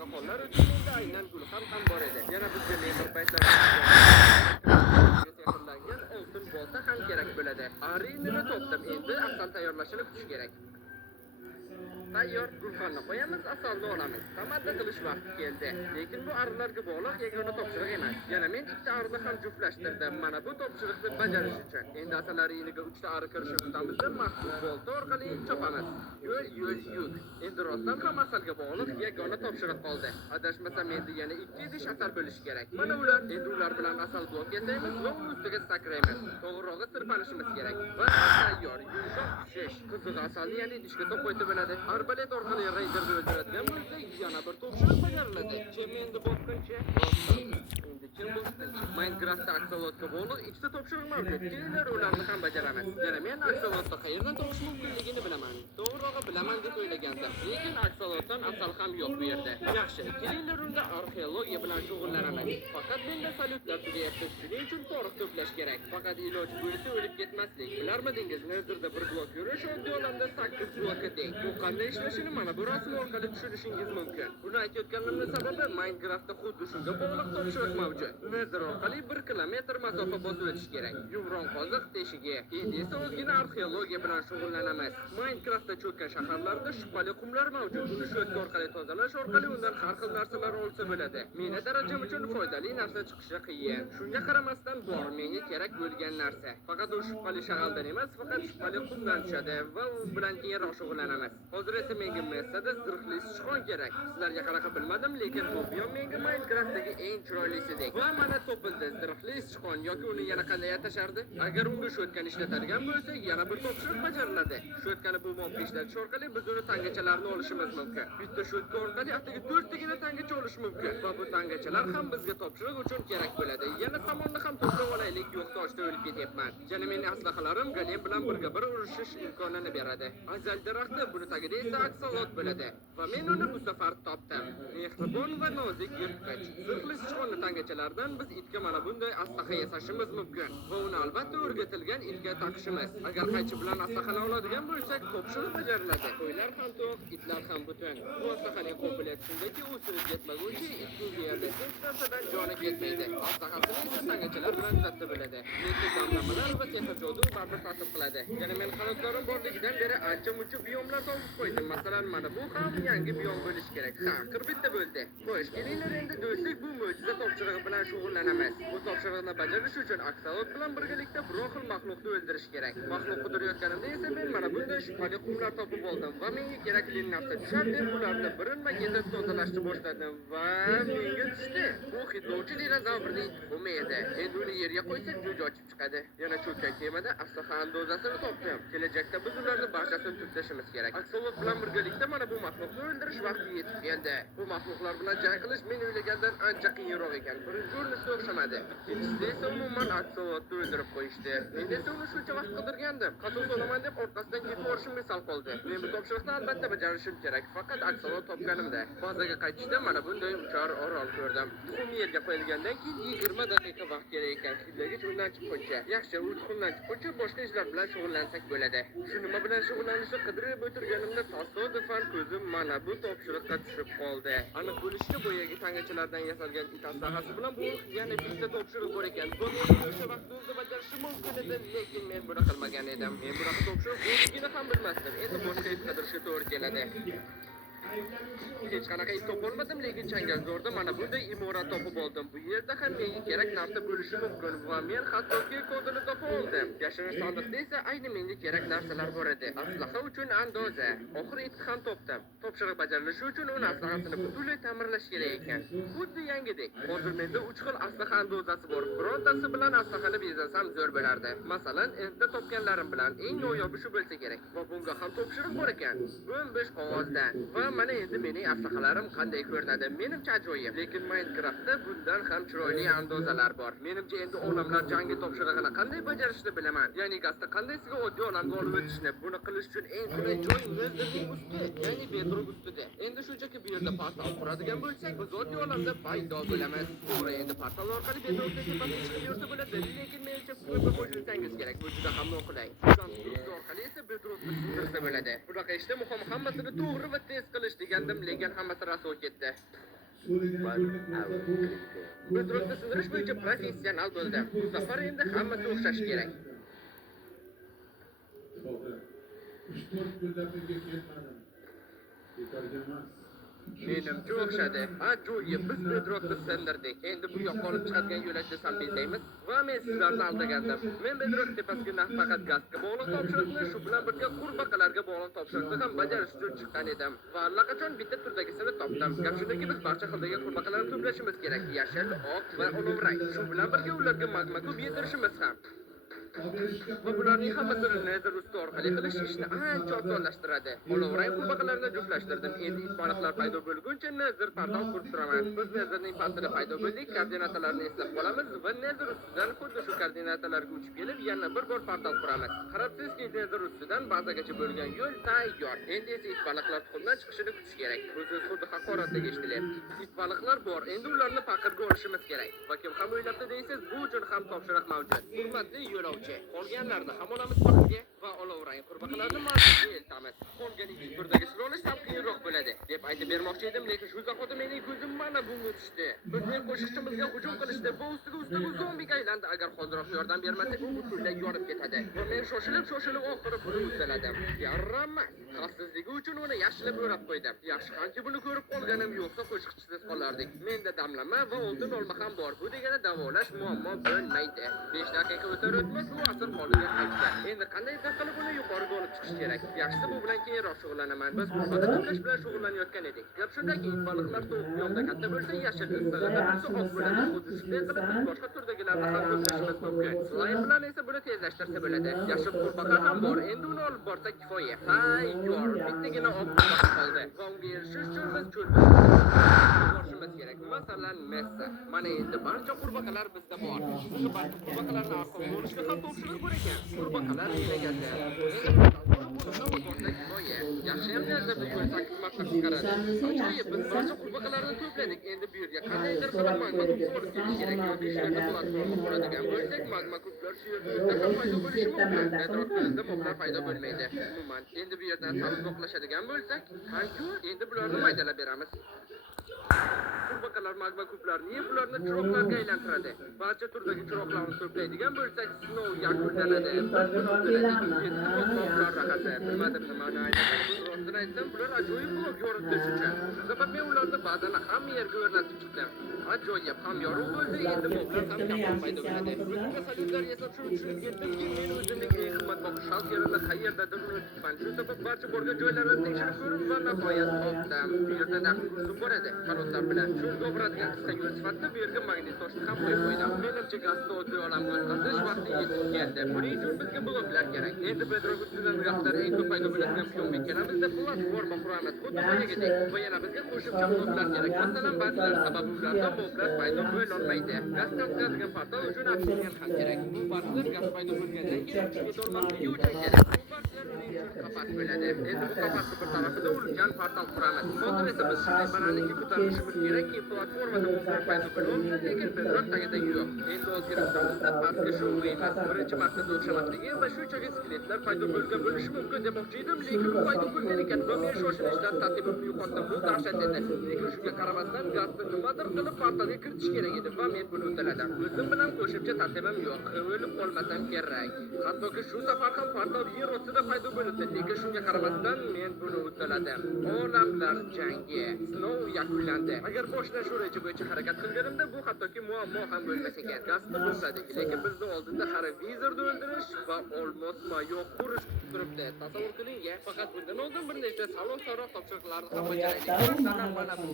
bunaqa hollar uchun menda aynan gulxan ham bor edi. Yana bizga memor paytlar sehrlangan oltin bolta ham kerak bo'ladi. Arinini topdim, endi asal tayyorlashini kutish kerak. Tayyor, gulxanni qo'yamiz, asalni olamiz. Tamaddi qilish vaqti keldi. Lekin bu arilarga bog'liq yagona topshiriq emas. Yana men ikkita arini ham juftlashtirdim. Mana bu topshiriqni bajarish uchun. Endi asalari iniga 3 ta ari kirishib o'tamizda maxsus bolta orqali chopamiz. Yo'l, yuk. Endi rostdan ham asalga bog'liq yagona topshiriq qoldi. Adashmasam endi yana 2 idish asal bo'lishi kerak. Mana ular. Endi ular bilan asal blok yasaymiz va uni ustiga sakraymiz. To'g'rirog'i sirpanishimiz kerak. Va tayyor, yumshoq pishish. Qiziq asalni yana idishga qo'yib bo'ladi. Arbalet orqali reyderni o'ldiradigan bo'lsak, yana bir topshiriq bajariladi. Kim endi bosqinchi? Endi kim bosqinchi? Minecraftda aksolotga bog'liq ikkita topshiriq mavjud. Kelinglar ularni ham bajaramiz. Yana men aksolotni qayerdan topish mumkinligini bilaman. To'g'rirog'i bilaman deb o'ylagandim. Lekin aksolotdan asal ham yo'q bu yerda. Yaxshi, kelinglar unda arxeologiya bilan shug'ullanamiz. Faqat menda salyutlar tugayapti. Shuning uchun porox to'plash kerak. Faqat iloji bo'lsa o'lib ketmaslik. Bilarmidingiz, Netherda bir blok yurish oddiy olamda 8 blokka teng. Bu qanday ishlashini mana bu rasm orqali tushunishingiz mumkin. Buni aytayotganimning sababi Minecraftda xuddi shunga bog'liq topshiriq mavjud. Nether orqali 1 kilometr masofa bosib o'tish kerak. Yumron qoziq teshigi. Endi esa o'zgina arxeologiya bilan shug'ullanamiz. Minecraftda cho'kkan shaharlarda shubhali qumlar mavjud. Uni sho'tka orqali tozalash orqali undan har xil narsalar olsa bo'ladi. Meni darajam uchun foydali narsa chiqishi qiyin. Shunga qaramasdan bor menga kerak bo'lgan narsa. Faqat u shubhali shahardan emas, faqat shubhali qumdan tushadi va u bilan keyinroq shug'ullanamiz. Hozir esa menga Messada zirhli sichqon kerak. Sizlarga qanaqa bilmadim, lekin bu biyom menga Minecraftdagi eng chiroylisidek. Va mana topildi zirhli sichqon yoki uni yana qanday atashardi? Agar unga sho'tkani ishlatadigan bo'lsak, yana bir topshiriq bajariladi. Sho'tkani bu modda ishlatish orqali biz uni tangachalarni olishimiz mumkin. Bitta sho'tka orqali atigi 4 tagina tangacha olish mumkin. Va bu tangachalar ham bizga topshiriq uchun kerak bo'ladi. Yana samonni ham to'plab olaylik, yo'qsa ochda o'lib ketyapman. Yana mening aslahalarim golem bilan bir urushish imkonini beradi. Azal daraxti buni tagida esa aksolot bo'ladi. Va men uni bu safar topdim. Mehribon va nozik yirtqich. Zirhli sichqonni tangachalardan biz itga mana bunday aslaha yasashimiz mumkin. Va uni albatta o'rgatilgan itga taqishimiz. Agar qaychi bilan aslahani oladigan bo'lsak, topshiriq bajariladi. Qo'ylar ham to'q, itlar ham butun. Bu aslahaning qobiliyati shundaki, u sinib ketmaguncha itning yerda hech narsadan joni ketmaydi. Aslahasini esa tangachalar bilan tuzatsa bo'ladi. Lekin damlamalar va sehr jodu baribir ta'sir qiladi. Yana men qanotlarim borligidan beri ancha-muncha biyomlar topib qo'ydim. Masalan, mana bu ham yangi biyom bo'lishi kerak. Ha, bitta bo'ldi. Xo'sh, kelinglar endi do'stlik bu mo'jiza topshirig'i bilan shug'ullanamiz. Bu topshiriqni bajarish uchun aksolot bilan birgalikda bir xil maxluqni o'ldirish kerak. Maxluq qidirayotganimda esa men mana bunday shubhali qumlar topib oldim va menga kerakli narsa tushar deb ularni birinma-ketin tozalashni boshladim va menga tushdi. Bu hidlovchi dinozavrning tuxumi edi. Endi uni yerga qo'ysak, jo'ja ochib chiqadi. Yana cho'kkan kemada aslaha andozasini topdim. Kelajakda biz ularni barchasini turtishimiz kerak. Aksolot bilan birgalikda mana bu maxluqni o'ldirish vaqti yetib keldi. Bu maxluqlar bilan jang qilish men o'ylagandan ancha qiyinroq ekan. Birinchi urinishda o'xshamadi. Ikkinchisida esa umuman aksolotni o'ldirib qo'yishdi. Men esa uni shuncha vaqt qidirgandim. Qasos olaman deb orqasidan ketib borishim misol qoldi. Men bu topshiriqni albatta bajarishim kerak. Faqat aksolot topganimda. Bazaga qaytishda mana bunday uchar orol ko'rdim. Tuxum yerga qo'yilgandan keyin 20 daqiqa vaqt kerak ekan. Hidlagich undan chiqquncha. Yaxshi, u tuxumdan chiqquncha boshqa ishlar bilan shug'ullansak bo'ladi. Shu nima bilan shug'ullanishni qidirib o'tirganimda tasodifan ko'zim mana bu topshiriqqa tushib qoldi. Aniq bo'lishicha bu yerga tangachalardan yasalgan it aslahasi bilan bu yana bitta topshiriq bor ekan. Bu men o'sha vaqtda o'zim bajarishim mumkin edi, lekin men buni qilmagan edim. Men bunaqa topshiriq bo'lishini ham bilmasdim. Endi boshqa it qidirishga to'g'ri keladi. Hech qanaqa it topolmadim, lekin Changalzorda mana bunday imorat topib oldim. Bu yerda ham menga kerak narsa bo'lishi mumkin va men hattoki kodini topib oldim. Yashirin sandiqda esa ayni menga kerak narsalar bor edi. Aslaha uchun andoza. Oxiri itni ham topdim. Topshiriq bajarilishi uchun uni aslahasini butunlay ta'mirlash kerak ekan. Xuddi yangidek. Hozir menda 3 xil aslaha andozasi bor. Birontasi bilan aslahani bezasam zo'r bo'lardi. Masalan, endi topganlarim bilan eng noyobi shu bo'lsa kerak. Va bunga ham topshiriq bor ekan. 15 qog'ozdan. Va mana endi mening aslahalarim qanday ko'rinadi? Menimcha ajoyib. Lekin Minecraftda bundan ham chiroyli andozalar bor. Menimcha endi olamlar jangi topshirig'ini qanday bajarishni bilaman. Ya'ni gazda qandaysiga oddiy olamga olib o'tishni. Buni qilish uchun eng qulay joy Netherning usti, ya'ni bedrock ustida. Endi shunchaki bu yerda portal quradigan bo'lsak, biz oddiy olamda paydo bo'lamiz. To'g'ri, endi portal orqali bedrockga chiqib yursa bo'ladi, lekin menimcha buni qo'shilsangiz kerak. Bu juda ham noqulay. Konstruksiya orqali esa bedrockni sindirsa bo'ladi. Bunaqa ishda muhim hammasini to'g'ri va tez qilish degandim, lekin hammasi raso ketdi. Bedroqni sindirish bo'yicha professional bo'ldim. Bu safar endi hammasi o'xshashi kerak. 3-4 kundan birga kelmadim. Bekorga emas. Menimcha o'xshadi. Jo'yi biz bedroqni sindirdik. Endi bu yoqqa olib chiqadigan yo'lak desam bezaymiz. Va men sizlarni aldagandim. Men bedroq tepasiga nafaqat gazga bog'liq topshiriqni, shu bilan birga qurbaqalarga bog'liq topshiriqni ham bajarish uchun chiqqan edim. Va allaqachon bitta turdagisini topdim. Gap shundaki, biz barcha xildagi qurbaqalarni to'plashimiz kerak. Yashil, oq va olovrang. Shu bilan birga ularga magma kub yedirishimiz ham. Va bularning hammasini nether usti orqali qilish ishni ancha osonlashtiradi. Olovrang qurbaqalarni juftlashtirdim. Endi it baliqlar paydo bo'lguncha nether portal qurib turaman. Biz netherning pastida paydo bo'ldik, koordinatalarni eslab qolamiz va nether ustidan xuddi shu koordinatalarga uchib kelib, yana bir bor portal quramiz. Qarabsizki, nether ustidan bazagacha bo'lgan yo'l tayyor. Endi esa it baliqlar tuxumdan chiqishini kutish kerak. Bu so'z xuddi haqoratdek eshitilyapti. It baliqlar bor, endi ularni paqirga olishimiz kerak. Va kim ham o'ylabdi deysiz, bu uchun ham topshiriq mavjud. Hurmatli yo'lovchi, qolganlarni ham olamiz paqirga va olovrang qurbaqalarni markazga eltamiz. Qolgan ikki turdagi surolish ham qiyinroq bo'ladi deb aytib bermoqchi edim, lekin shu zahoti mening ko'zim mana bunga tushdi. Bizning qo'shiqchimizga hujum qilishdi, bu ustiga zombiga aylandi. Agar hozirroq yordam bermasak, u butunlay yorib ketadi. Va men shoshilib oxiri buni uddaladim. Yarama, xavfsizligi uchun uni yaxshilab o'rab qo'ydim. Yaxshi hamki buni ko'rib qolganim yo'qsa qo'shiqchisiz qolardik. Menda damlama va oltin olma ham bor. Bu degani davolash muammo bo'lmaydi. 5 daqiqa o'tar o'tmas u asl holiga qaytdi. Endi qanday qilib uni yuqoriga olib chiqish kerak? Yaxshisi bu bilan keyinroq shug'ullanaman. Biz qurbaqalar to'plash bilan shug'ullanayotgan edik. Gap shundaki, baliqlar sovuq biyomda katta bo'lsa, yashil issig'ida bo'lsa oq bo'ladi. Xuddi shunday qilib biz boshqa turdagilarni ham to'plashimiz mumkin. Slime bilan esa buni tezlashtirsa bo'ladi. Yashil qurbaqa ham bor. Endi uni olib borsak kifoya. Tayyor. Bittagina oq qurbaqa qoldi. Va unga erishish uchun biz cho'lga borishimiz kerak. Masalan, Messa. Mana endi barcha qurbaqalar bizda bor. Shu barcha qurbaqalarni arqon bo'lishga ham topshiriq bor ekan. Qurbaqalar egasi. Yaxshiyam nazarda yo'l 8 marta qisqaradi. Ajoyib, biz barcha qurbaqalarni to'pladik. Endi bu yerga qandaydir qilib magma kub olib kelish kerak. Yoki shu yerda platforma quradigan bo'lsak, magma kublar shu yerda ham paydo bo'lishi mumkin. Bedroqda moblar paydo bo'lmaydi. Umuman, endi bu yerdan sabzvoqlashadigan bo'lsak, endi bularni maydalab beramiz. Qurbaqalar magma kublarni yeb, ularni chiroqlarga aylantiradi. Barcha turdagi chiroqlarni to'playdigan bo'lsak, sinov yakunlanadi. Bilmadim nimani aytdim. Rostini aytsam, bular ajoyib blok yoritilishi uchun. Sabab men ularni ba'zan hamma yerga o'rnatib chiqdim. Ajoyib, ham yorug' bo'ldi, endi moblar ham kamroq paydo bo'ladi. O'zimga saliblar yasab shuni tushunib yetdimki, men o'zimning eng qimmatbaho shalkerini qayerdadir unutibman. Shu sabab barcha borgan joylarni tekshirib ko'rib va nihoyat topdim. Bu yerda naqd kursum bor edi, karotlar bilan. Shuni g'o'bradigan qisqa yo'l sifatida bu yerga magnit toshni ham qo'yib qo'ydim. Menimcha gazda oddiy olamga o'tkazish vaqti yetib keldi. Buning uchun bizga bloklar kerak. Endi bedroq ustidan gazlar eng ko'p paydo bo'ladigan biyomga kelamizda platforma quramiz. Xuddi boyagidek. Va yana bizga qo'shimcha bloklar kerak. Masalan, ba'zilar sababi ularda moblar paydo bo'lolmaydi. Gazdan chiqadigan portal uchun obsidian ham kerak. Bu barchalar gaz paydo bo'lgandan keyin chiqib o'tolmasligi uchun kerak. Bu barchalar uning uchun qapat bo'ladi. Endi bu qapatni bir tarafida ulkan portal quramiz. Hozir esa biz shunday balandlikka ko'tarilishimiz kerakki, platformada moblar paydo bo'lolsa, lekin bedroq tagida yo'q. Endi ozgina ustamizda pastga shu emas. Birinchi martada o'xshamasligi va shunchaki skeletlar paydo bo'lgan bo'lishi mumkin demoqchi edim, lekin u paydo bo'lgan ekan va men shoshilishdan tartibimni yo'qotdim. Bu dahshat edi. Lekin shunga qaramasdan gazni nimadir qilib portalga kiritish kerak edi va men buni uddaladim. O'zim bilan qo'shimcha tartibim yo'q. O'lib qolmasam kerak. Hattoki shu safar ham portal yer ostida paydo bo'ldi, lekin shunga qaramasdan men buni uddaladim. Olamlar jangi. Sinov yakunlandi. Agar boshdan shu reja bo'yicha harakat qilganimda bu hattoki muammo ham bo'lmas ekan. Gazni bo'lsadik, lekin bizni oldinda hali vizorni o'ldirish va olmos mayoq qurish turibdi. Tasavvur qiling, faqat bundan oldin bir nechta salon-saroq topshiriqlarni ham bajaraylik. Mana bu